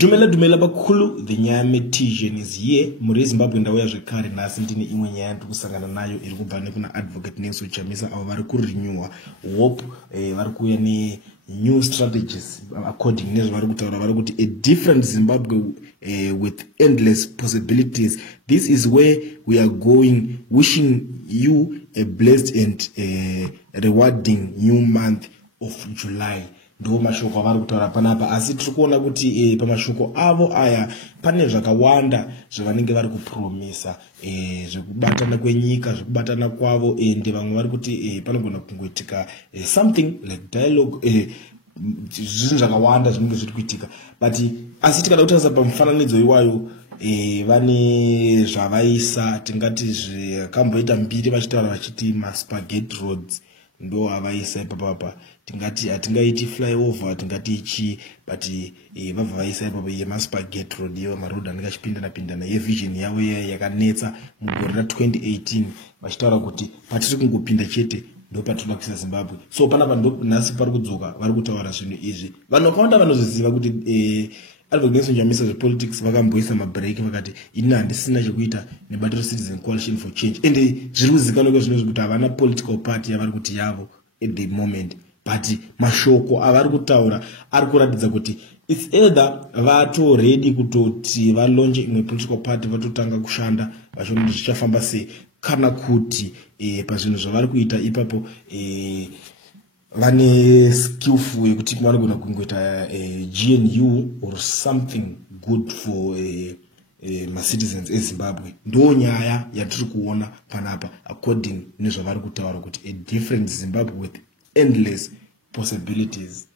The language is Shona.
Dumela bakulu, the nyame Tijan is here. Muri Zimbabwe ndauya zvekare nhasi ndine imwe nyaya ndikusangana nayo iri kubva nekuna advocate Nelson Chamisa avo vari kurenewa hope vari kuuya ne new strategies according nezvo vari kutaura vari kuti a different Zimbabwe with endless possibilities. This is where we are going, wishing you a blessed and rewarding new month of July. Ndo mashoko avari kutaura panapa, asi tiri kuona kuti pamashoko avo aya pane zvakawanda zvavanenge vari kupromisa zvekubatana kwenyika, zvekubatana kwavo, ende vamwe vari kuti panogona kungoitika something like dialogue, zvinhu zvakawanda zvinenge zviri kuitika, but asi tikada kutarisa pamufananidzo iwayo vane zvavaisa tingati zvakamboita mbiri vachitaura vachiti maspaghetti roads ndo avaisa ipapa, tingati hatingaiti flyover, tingati ichi, but vabva vaisa ipapa yemaspaghetti road yevo maroad anenge achipindana yevision yavo yakanetsa mugore ra2018 vachitaura kuti patiri kungopinda chete ndo patinoda kuisa Zimbabwe. So panapa ndo nhasi pari kudzoka vari kutaura zvinhu izvi. Vanhu vakawanda vanoziziva kuti Advocate Nelson Chamisa zvepolitics vakamboisa mabreak vakati ini handisina chekuita nebattle citizen coalition for change, ende zviri kuzikanwa kwezvinhu kuti havana political party yavari kuti yavo at the moment, but mashoko avari kutaura ari kuratidza kuti it's either vato ready kutoti valonje imwe political party vatotanga kushanda vachiona kuti zvichafamba sei, kana kuti pazvinhu zvavari kuita ipapo vane skillful yekuti vanogona kungoita GNU or something good for ma citizens eZimbabwe. Ndo nyaya yatiri kuona panapa according nezvavari kutaura kuti a different Zimbabwe with endless possibilities.